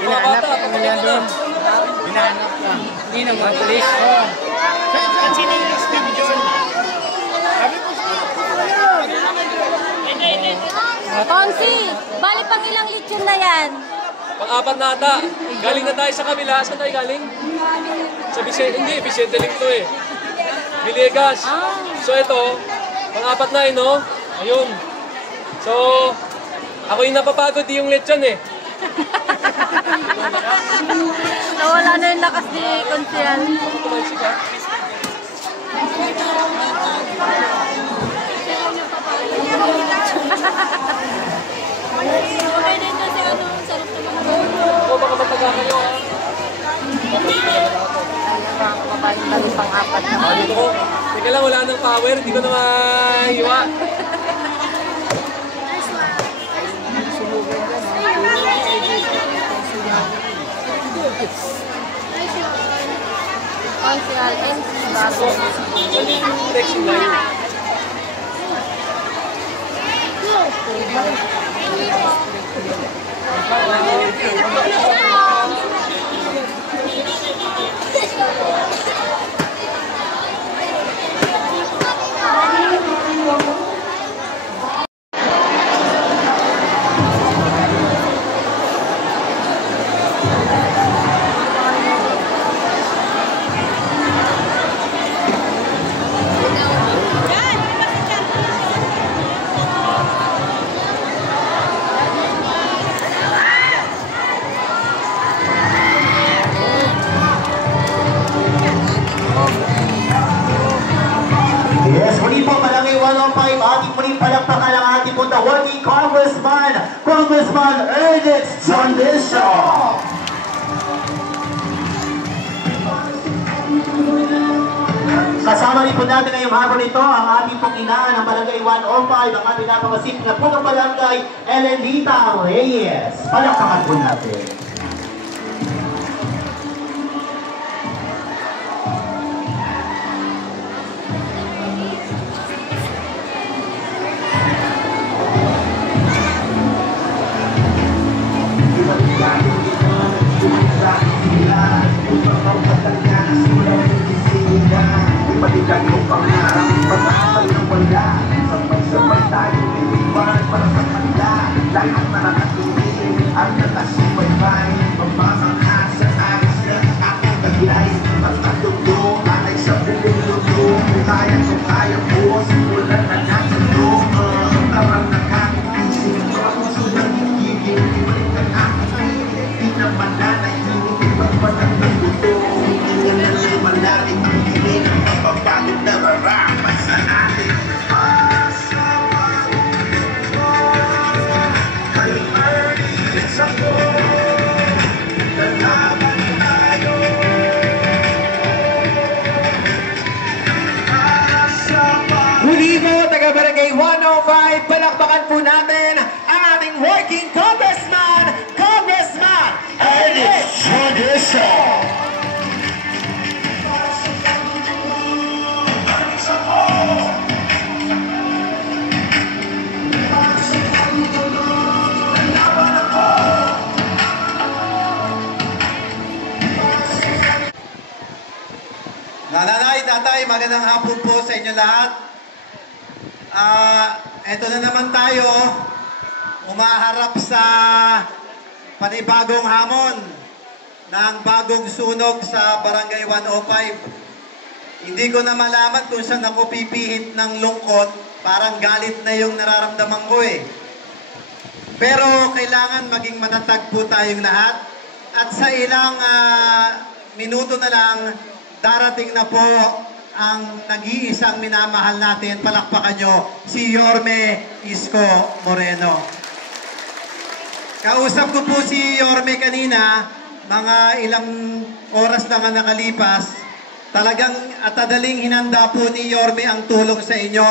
Hinahanap ka muna doon. Hinahanap ka. Hindi na mga pulis. Saan sino yung Steve John? Sabi ko Ponsi, bali pang ilang lechon na yan? Pang-apat na ata. Galing na tayo sa kabila. Saan tayo galing? Sa Vicente. Hindi, Vicente Link to eh. Villegas. So ito, pang-apat na eh, no? Ayun. So, ako yung napapagod yung lechon eh. Nawala na yung lakas ni Consial. Okay din kasi ano, sarap naman. Oo, baka mataga kayo ha. Ayan mga kababayan, bali pang-apat na ulit. Teka lang, wala nang power. Hindi ko na mahiwa. Consial and bago. Saan yung next line? Yes, muli po Barangay 105, ating muli palakpakan ang ating po the working Congressman Ernest Sondesio. Kasama rin po natin ngayong hapon ito ang ating pong inaan ng Barangay 105, ang ating napakasip na po ng Barangay Elenita Reyes. Palakpakan po natin. Balikan mo pangarap, pag-aabay ng wala. Sabay-sabay tayo iniwan para sa kanila. Lahat na nakatuloy ang natasibaybay. Pagmamahal sa aras na aking taglay. Pagkatuto, alay sa buong luto. Kaya kung kaya po, simulan na natin ito. Tarang nakakapising, mga puso ng higigil. Ibalik ang aking pilit, di naman nanahimik. Ibang batang ng luto, hindi nga naman namin ang hiling. Pagpagod na rarapat sa ating asawa. Kay Ernest ako, lalaban tayo. Muli po, taga-Barangay 105, palakpakan po natin ang ating working Congressman Ernest Sondesio. Nanay, tatay, magandang hapon po sa inyo lahat. Eto na naman tayo, umaharap sa panibagong hamon ng bagong sunog sa Barangay 105. Hindi ko na malaman kung saan ako pipihit ng lungkot, parang galit na yung nararamdaman ko eh. Pero kailangan maging matatag po tayong lahat at sa ilang minuto na lang, darating na po ang nag-iisang minamahal natin. Palakpakan nyo, si Yorme Isko Moreno. Kausap ko po si Yorme kanina, mga ilang oras lang ang nakalipas. Talagang atadaling hinanda po ni Yorme ang tulong sa inyo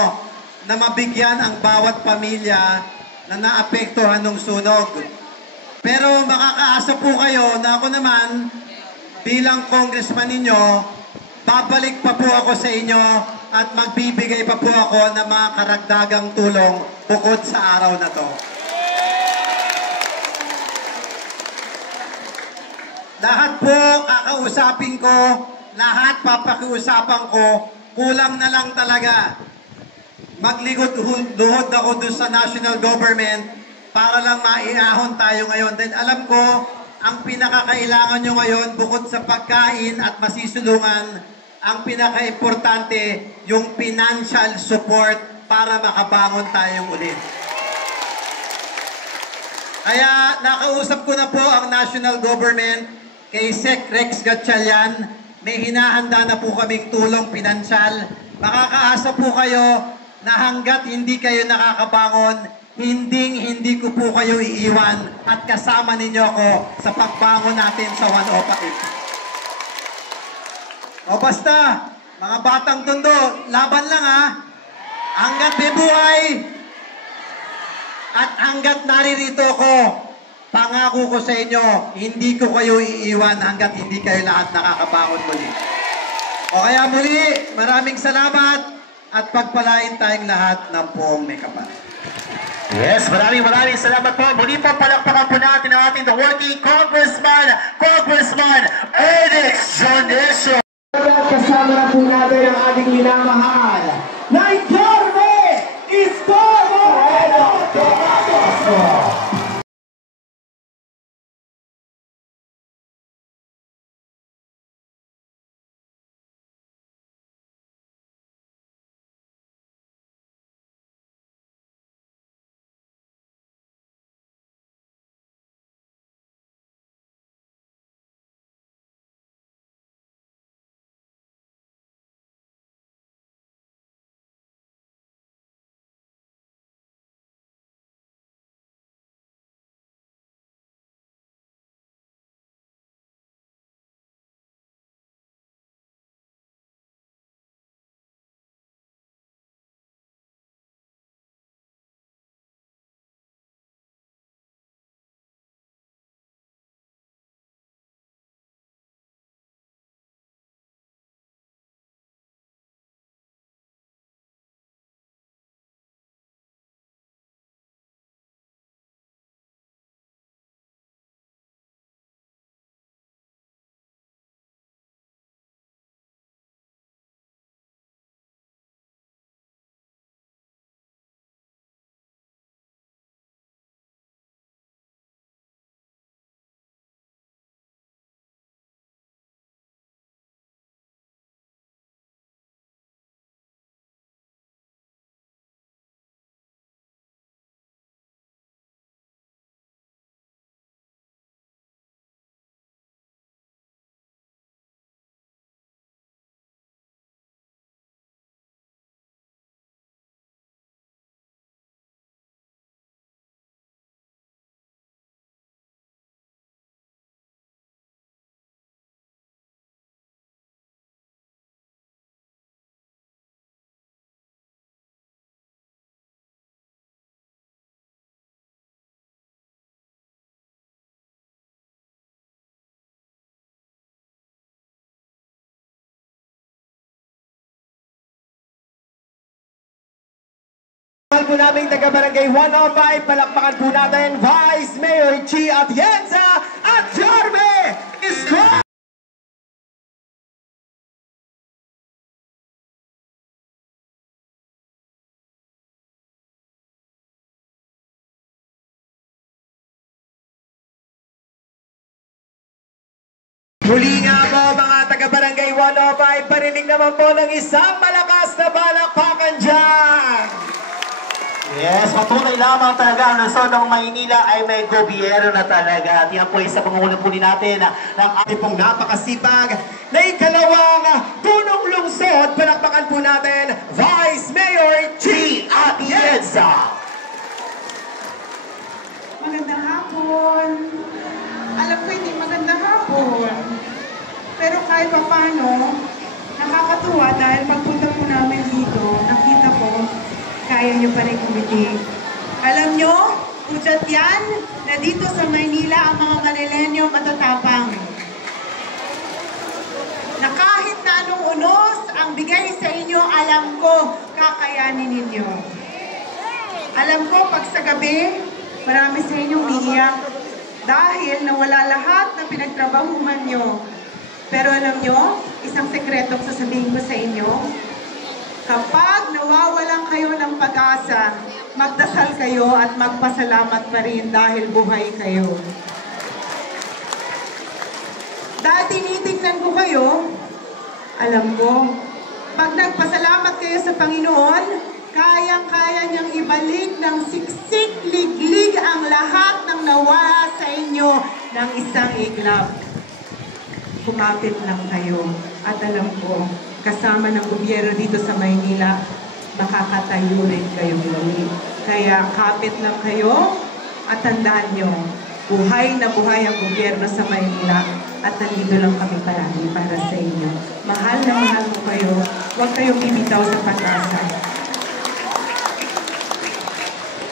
na mabigyan ang bawat pamilya na naapektuhan ng sunog. Pero makakaasa po kayo na ako naman bilang congressman ninyo, babalik pa po ako sa inyo at magbibigay pa po ako ng mga karagdagang tulong bukod sa araw na to. Lahat po kakausapin ko, lahat papakiusapan ko, kulang na lang talaga. Maglikod-luhod ako doon sa national government para lang maiahon tayo ngayon. Dahil alam ko, ang pinakakailangan nyo ngayon, bukod sa pagkain at masisulungan, ang pinaka-importante, yung financial support para makabangon tayong ulit. Kaya nakausap ko na po ang national government kay Sec. Rex Gatchalian. May hinahanda na po kaming tulong pinansyal. Makakaasa po kayo na hanggat hindi kayo nakakabangon, hindi ko po kayo iiwan at kasama ninyo ako sa pagbangon natin sa 105. O basta, mga batang tondo, laban lang ha. Hanggat may buhay at hanggat naririto ko, pangako ko sa inyo, hindi ko kayo iiwan hanggat hindi kayo lahat nakakabangon muli. O kaya muli, maraming salamat at pagpalain tayong lahat ng buong may kapal. Yes, maraming salamat po. Muli po palakpakan po natin ang ating the working Congressman Ernix Joneso. Kasama na po natin ang ating minamahal na Jorme Istomo Tomaso. Po namin taga-barangay 105, palakpakan po natin Vice Mayor Chi Atienza at Jorme Isko! Muli nga po mga taga-barangay 105, parinig naman po ng isang malakas na palakpakan dyan! Yes, patunay lamang talaga ang lungsod ng Maynila ay may gobyerno na talaga. At yan po isa pangungulo po din natin ng ating pong napakasipag na ikalawang punong lungsod. Palakpakan po natin, Vice Mayor Chi Atienza. Magandang hapon. Alam ko hindi magandang hapon. Pero kahit pa paano, nakakatuwa dahil pagpunta po namin dito, nakita ko, kaya nyo pa rin kumiti. Alam nyo, udyat yan, na dito sa Maynila ang mga Manilenyo matatapang. Na kahit na anong ang bigay sa inyo, alam ko, kakayanin ninyo. Alam ko, pag sa gabi, marami sa inyong umiiyak dahil nawala lahat ng pinagtrabahuhan nyo. Pero alam nyo, isang sekretong sasabihin ko sa inyo, kapag nawawalan kayo ng pag-asa, magdasal kayo at magpasalamat pa rin dahil buhay kayo. Dahil tinitingnan ko kayo, alam ko, pag nagpasalamat kayo sa Panginoon, kayang-kaya niyang ibalik ng siksik, liglig ang lahat ng nawala sa inyo ng isang iglap. Kumapit lang kayo at alam ko, kasama ng gobyerno dito sa Maynila, makakatayo rin kayong muli. Kaya kapit lang kayo at tandaan nyo, buhay na buhay ang gobyerno sa Maynila at nandito lang kami palagi para sa inyo. Mahal na mahal mo kayo, huwag kayong bibitaw sa pag-asa.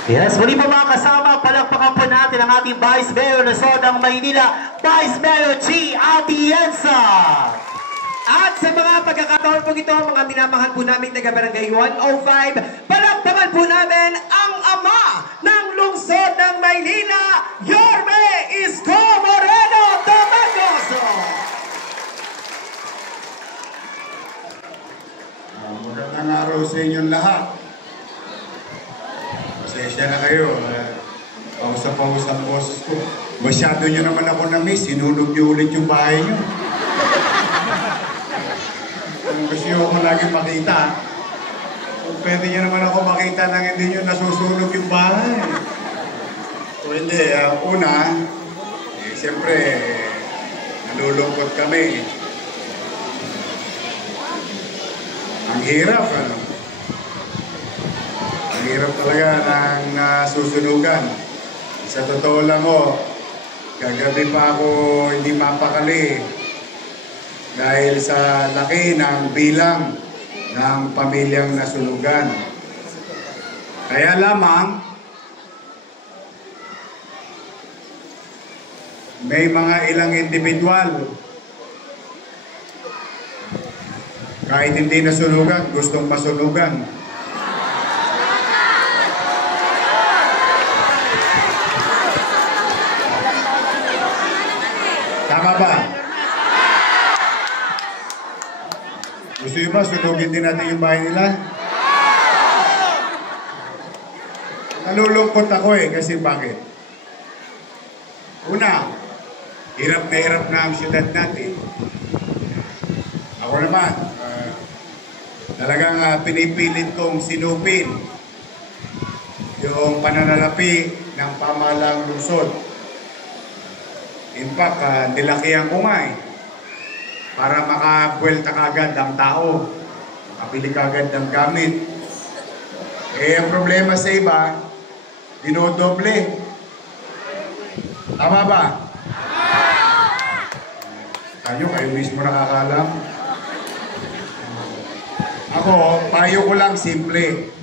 Yes, muli po mga kasama, palakpakan po natin ang ating Vice Mayor ng Sodang Maynila, Vice Mayor G. Atienza. At sa mga pagkakataon po ito, mga minamahal po namin taga-Barangay 105, palakpakan po namin ang ama ng lungsod ng Maynila, Yorme Isko Moreno Tomagoso. Magandang araw sa inyong lahat. Pasensya na kayo. Pausap-pausap ang boses ko. Masyado nyo naman ako na-miss. Sinunog nyo ulit yung bahay nyo. Gusto nyo ako lagi makita. Kung pwede nyo naman ako makita nang hindi nyo nasusunog yung bahay. Kung hindi, una, siyempre, nalulungkot kami. Ang hirap, ano? Ang hirap talaga ng nasusunugan. Sa totoo lang ho, kagabi pa ako hindi mapakali dahil sa laki ng bilang ng pamilyang nasunugan. Kaya lamang, may mga ilang individual kahit hindi nasunugan, gustong masunugan. Tama ba? Gusto nyo ba sunugin din natin yung bahay nila? Nalulungkot ako kasi bakit? Una, hirap na ang syudad natin. Ako naman, talagang pinipilit kong sinupin yung pananalapi ng pamahalang lungsod. In fact, nilakihan ko nga para makabuelta kagad ang tao, makabili kagad ng gamit. Ang problema sa iba, dinodoble. Tama ba? Kayo mismo nakakalam. Ako, payo ko lang simple.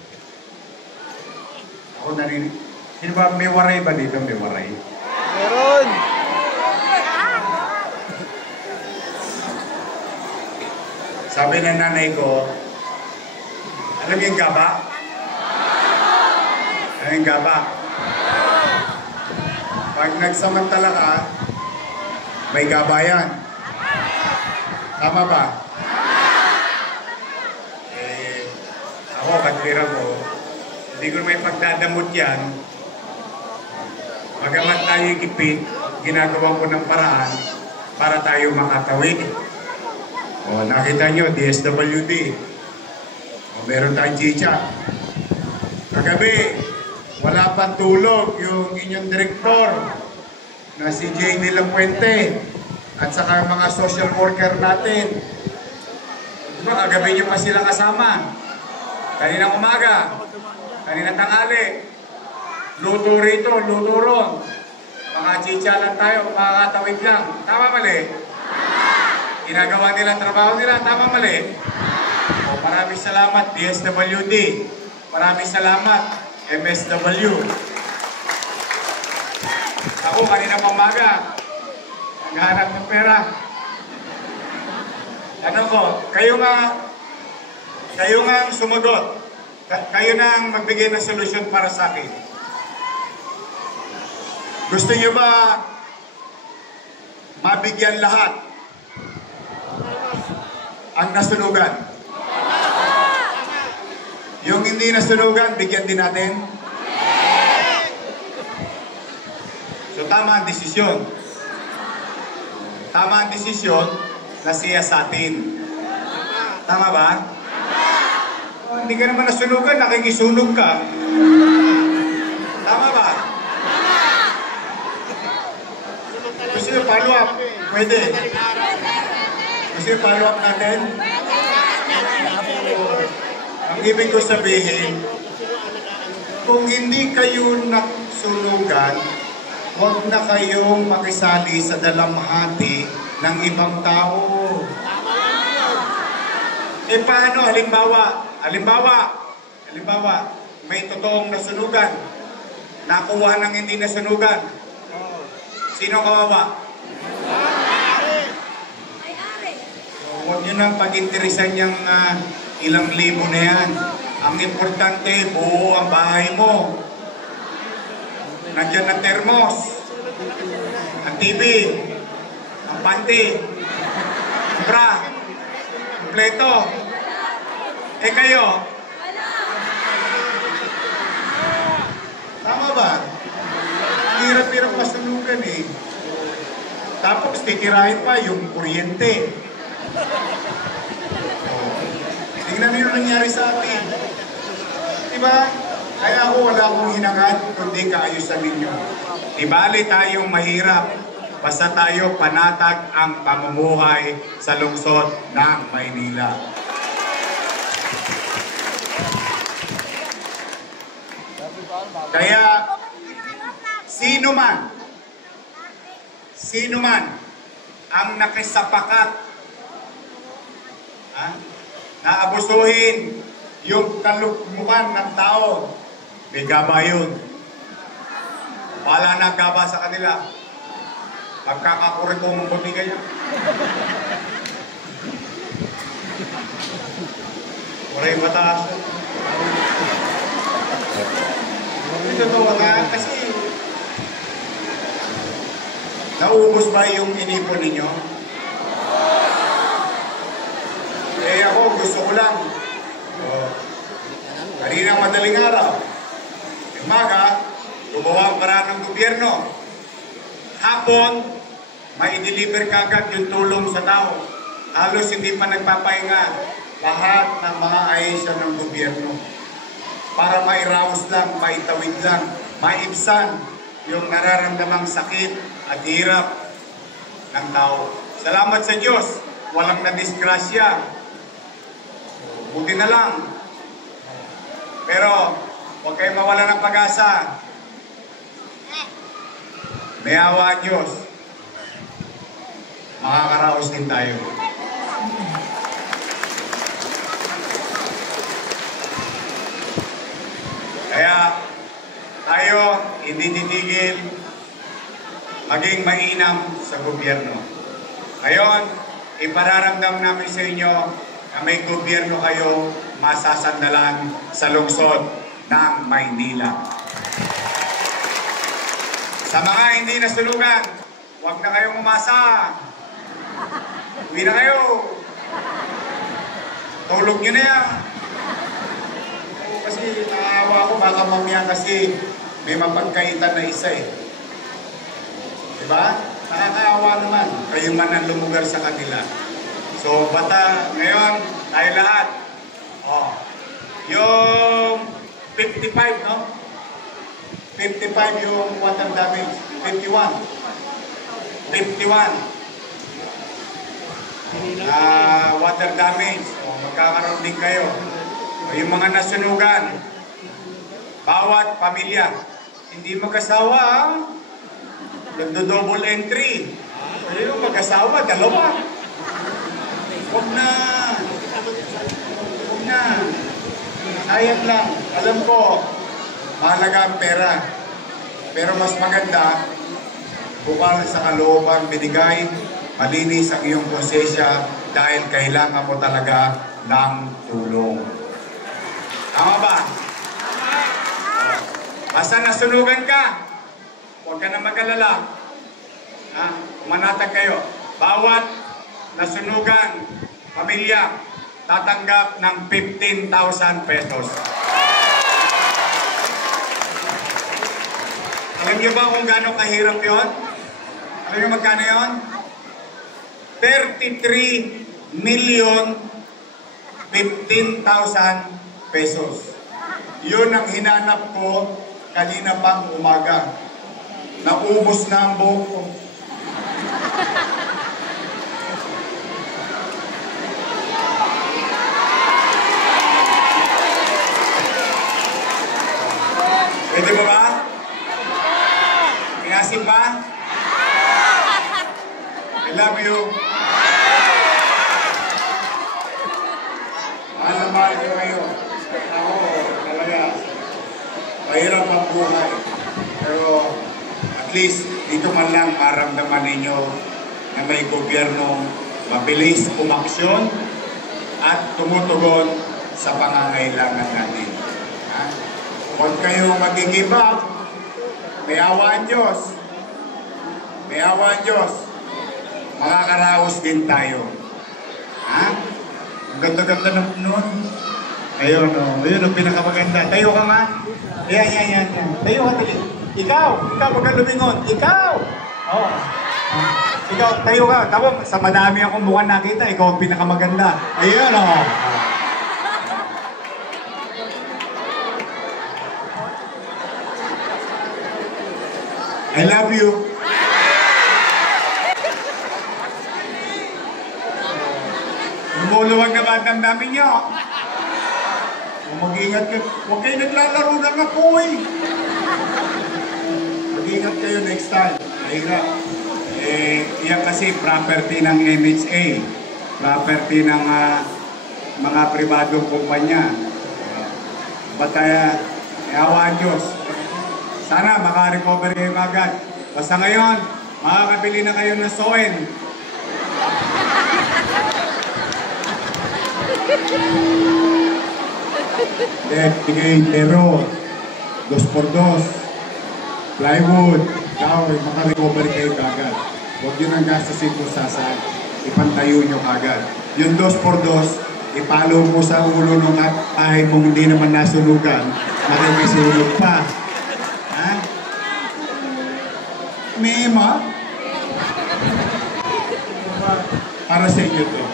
Ako narinig. Sino ba, may waray ba dito? May waray? Meron! Sabi ng nanay ko, alam yung gaba? Alam yung gaba? Pag nagsamantala ka, may gaba yan. Tama ba? Ako, katwira ko, hindi ko may pagdadamot yan. Magamat tayo gipit, ginagawa ko ng paraan para tayo makatawid. O, nakita nyo, DSWD. O, meron tayong chicha. Kagabi, wala pang tulog yung inyong direktor na si Jay de la Puente at saka mga social worker natin. Diba, kagabi nyo pa sila kasama. Kaninang umaga, kaninang tanghali, luto rito, luto ron. Makachicha lang tayo, makakatawid lang. Tama mali? Ginagawa nila, trabaho nila, tama mali? O, maraming salamat, DSWD. Maraming salamat, MSW. Ako, kanina pamaga, naghahanap ng pera. Ano ko, kayo nga, Kayo nga ang sumagot. Kayo na ang magbigay ng solusyon para sa akin. Gusto niyo ba mabigyan lahat ang nasunugan? Yung hindi nasunugan, bigyan din natin? So tama ang desisyon. Tama ang desisyon na siya sa atin. Tama ba? Oh, hindi ka naman nasunugan, nakikisunog ka. Tama ba? Gusto nyo follow up? Pwede. Gusto nyo follow up natin? Ang ibig ko sabihin, kung hindi kayo nasunugan, huwag na kayong makisali sa dalamhati ng ibang tao. Eh paano? Halimbawa, may totoong nasunugan. Nakuha ng hindi nasunugan. Sino kawawa? Huwag nyo nang pag-interesan yung ilang libo na yan. Ang importante, buo ang bahay mo. Nandiyan ang termos, ang TV, ang panty, ang bra, kompleto. Eh kayo? Tama ba? Hirap-hirap masunugan eh. Tapos titirahin pa yung kuryente. Tingnan niyo yung nangyari sa atin. Diba? Kaya ako wala akong hinangad kundi kaayusan ninyo. Ibali tayong mahirap. Basta tayo panatag ang pamumuhay sa lungsod ng Maynila. Kaya sino man ang nakisapakat na abusuhin yung kalugmukan ng tao, may gaba yun. Wala na gaba sa kanila. Magkakakurikong buti kayo. Wala yung mataas. Ito to mga kasi naubos ba yung inipon ninyo? Eh ako gusto ko lang. Kanina madaling araw. Umaga, gumawa ang paraan ng gobyerno. Hapon, may i-deliver kagad yung tulong sa tao. Halos hindi pa nagpapahinga lahat ng mga ahensya ng gobyerno. Para mairaos lang, maitawid lang, maibsan yung nararamdamang sakit at hirap ng tao. Salamat sa Diyos, walang nadisgrasya. Buti na lang. Pero, huwag kayo mawala ng pag-asa. May awa ang Diyos. Makakaraos din tayo. Kaya, tayo hindi titigil maging mainam sa gobyerno. Ngayon, ipararamdam namin sa inyo na may gobyerno kayo masasandalan sa lungsod ng Maynila. Sa mga hindi nasunugan, huwag na kayong umasa. Uwi na kayo. Tulog nyo na yan. Kasi nakaawa ko, baka mamaya kasi may mapagkaitan na isa eh. Diba? Nakakaawa naman. Kayo man ang lumugar sa kanila. So, bata, ngayon, tayo lahat. Oh, yung 55, no? 55 yung water damage. 51. Water damage. O, magkakaroon din kayo. O, yung mga nasunugan. Bawat pamilya. Hindi mag-asawa, ha? Nagdo-double entry. O, yung mag-asawa, dalawa. Huwag na. Huwag na. Sayang lang. Alam ko, mahalaga ang pera. Pero mas maganda, bukal sa kalooban binigay, malinis ang iyong konsensya dahil kailangan mo talaga ng tulong. Tama ba? Basta nasunugan ka, huwag ka na mag-alala. Manatag kayo. Bawat nasunugan pamilya tatanggap ng 15,000 pesos. Alam niyo ba kung gaano kahirap yon? Alam niyo magkano yon? 33,015,000 pesos. Yun ang hinanap ko kanina pang umaga. Naubos na ang buhok ko. Pwede ba ba? Pingasin ba? I love you. Mahal ko kayo. Ako, talaga, mahirap ang buhay. Pero, at least, dito man lang maramdaman ninyo na may gobyerno mabilis umaksyon at tumutugon sa pangangailangan natin. Huwag kayong mag-give up. May awa ang Diyos. May awa ang Diyos. Makakaraos din tayo. Ang ganda-ganda na nun. Ayun, ayun ang pinakamaganda. Tayo ka nga. Yan. Tayo ka tali. Ikaw, huwag kang lumingon. Ikaw! Ikaw, tayo ka. Tawag, sa madami akong mukhang nakita, ikaw ang pinakamaganda. Ayun, I love you. Lumuluwag na ba ang damdamin niyo? Mag-ingat kayo. Huwag kayo naglalaro ng apoy. Mag-ingat kayo next time. Mahirap. Iyan kasi property ng NHA. Property ng mga pribadong kumpanya. Bataya, iawaan Diyos. Sana maka-recover kayo agad. Basta ngayon, makakabili na kayo ng Soen. Bigay tero, 2x2, plywood, kahoy, maka-recover kayo agad. Huwag yun ang gastasin po sa saan. Ipantayo nyo agad. Yung 2x2, ipalo mo sa ulo ng ay kung hindi naman nasunugan, makikisunog pa. Mema? Para sa inyo to.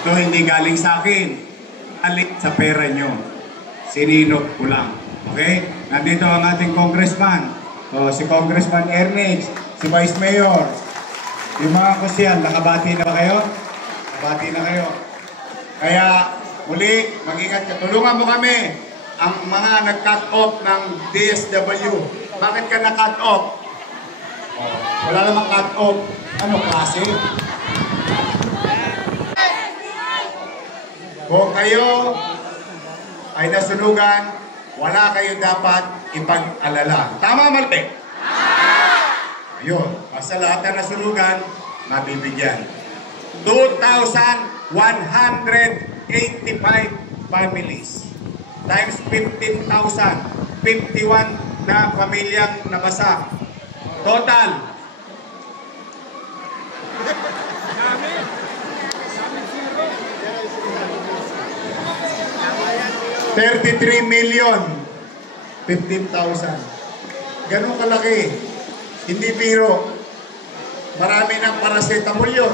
Ito hindi galing sa akin. Galing sa pera nyo. Sininot ko lang. Okay? Nandito ang ating congressman. Si Congressman Ernest, si Vice Mayor. Yung mga kusyan, nakabati na ba kayo? Nakabati na kayo. Kaya, muli, mag-ingat ka. Tulungan mo kami. Ang mga nag-cut off ng DSW. Bakit ka na-cut off? Wala namang cut-off. Ano klase? Kung kayo ay nasunugan, wala kayo dapat ipag-alala. Tama, mali? Ayun. Basta lahat na nasunugan, mabibigyan. 2,185 families. Times 15,000. 51 na pamilyang nabasa. Total. $33,015,000. Ganun kalaki. Hindi biro. Marami ng paracetamol yun.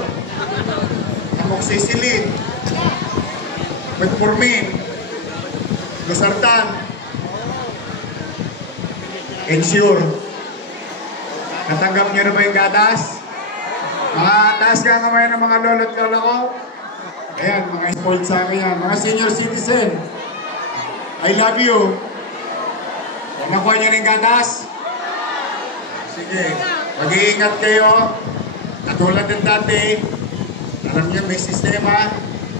Amoxicillin. Metformin. Losartan. Ensure. Natanggap niyo na ba yung gatas? Mga taas ka kamay ng mga lolo't lola ko. Ayan, mga spoiled sa akin yan. Mga senior citizen. I love you. Nakuha niyo na yung gatas? Sige. Mag-iingat kayo. Katulad ng dati. Alam niyo, may sistema.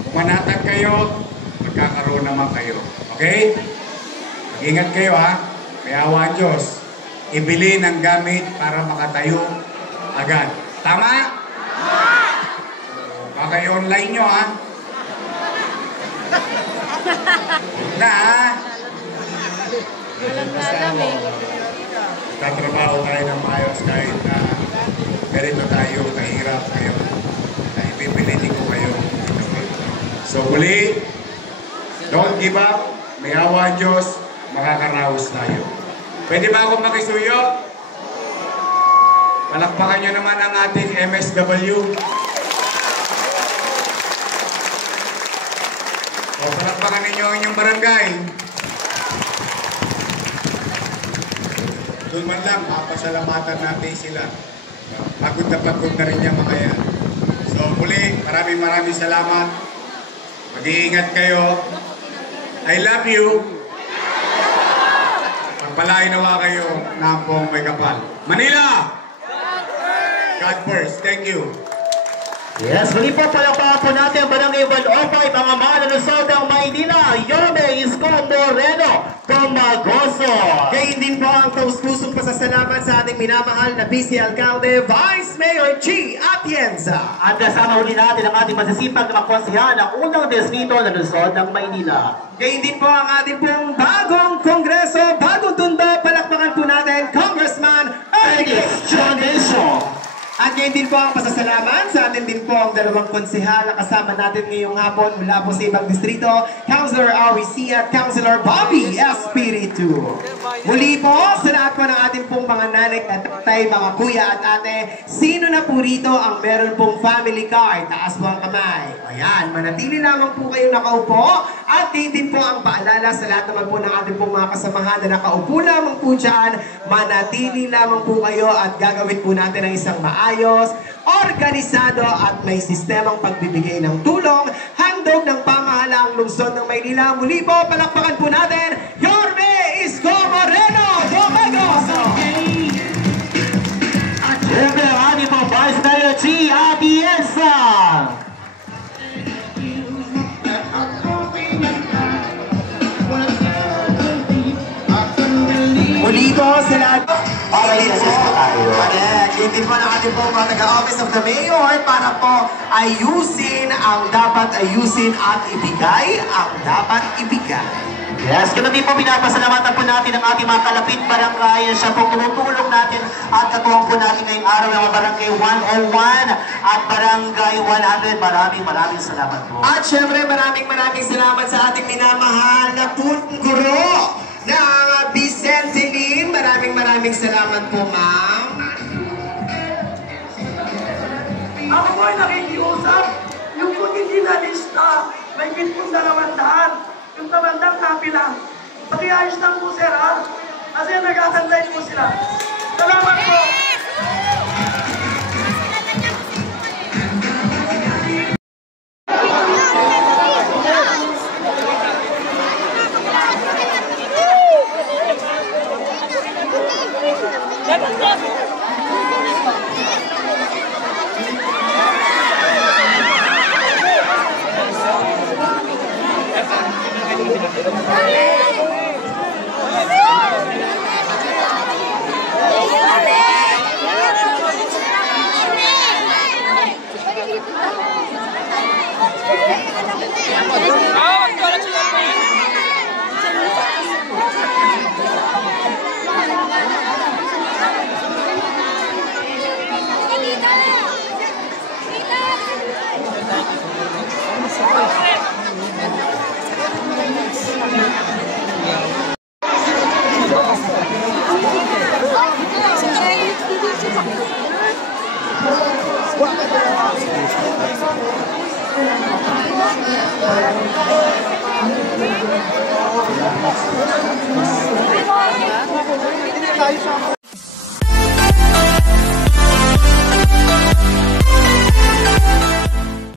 Kumanatag kayo. Magkakaroon naman kayo. Okay? Mag-iingat kayo ha. May awa ang Diyos. Ibili ng gamit para makatayo agad. Tama? Baka i-online nyo ha. tatrabaho tayo ng maayos kahit na ganito tayo kahirap ngayon. Na ipipilitin ko kayo. So muli, don't give up. May awa ang Diyos, makakaraos tayo. Pwede ba akong makisuyo? Palakpakan nyo naman ang ating MSW. O palakpakan ninyo ang inyong barangay. Doon man lang, papasalamatan natin sila. Pagod na rin yung mga yan. So muli, maraming salamat. Mag-iingat kayo. I love you. Pagpalain nawa kayo na pong may kapal. Manila! God first. Thank you. Yes, muli po palakpakan po natin ang Barangay 105, mga malulusod ng Maynila, Yorme Isko Moreno, Comagoso. Kaya din po ang taus-pusong pasasalamat sa ating minamahal na Vice Alcalde, Vice Mayor G. Atienza. At kasama uli natin ang ating masisipag na makonsehal ng unang distrito na lusod ng Maynila. Kaya din po ang ating pong bagong kongreso, bagong tundo, palakpakan po natin, Congressman Ernest Johnson. At ngayon din po ang pasasalamat sa atin din po ang dalawang konsehal na kasama natin ngayong hapon mula po sa ibang distrito, Councilor REC at Councilor Bobby Espiritu. Muli po sa lahat po ng ating pong mga nanay at tatay, mga kuya at ate, sino na po rito ang meron pong family card? Taas po ang kamay. Ayan, manatili lamang po kayo nakaupo at ngayon din po ang paalala sa lahat naman po ng ating pong mga kasamahan na nakaupo lamang po dyan, manatili lamang po kayo at gagawin po natin ang isang maayos, organisado at may sistemang pagbibigay ng tulong, handog ng pamahalaang lungsod ng Maynila. Muli po, palakpakan po natin, Yorme Isko Moreno, Comagoso! At syempre, ang ating pong Vice Mayor G. Atienza! Muli po sa lahat. Hindi po ng ating po mga taga-office of the mayor para po ayusin ang dapat ayusin at ibigay ang dapat ibigay. Yes, kami po pinapasalamatan po natin ang ating mga kalapit barangay. Siya po tumutulong natin at katuwang po natin ngayong araw ng barangay 101 at barangay 100. Maraming salamat po. At syempre maraming salamat sa ating minamahal na pungguro ng Vicentilin. Maraming salamat po, ma'am. Ako po ay nakikiusap. Yung kung hindi na lista, may kitpong 200. Yung tabandang kapilang. Pakiayos lang po, sir, ha? Kasi nag-atantay po sila. Salamat po.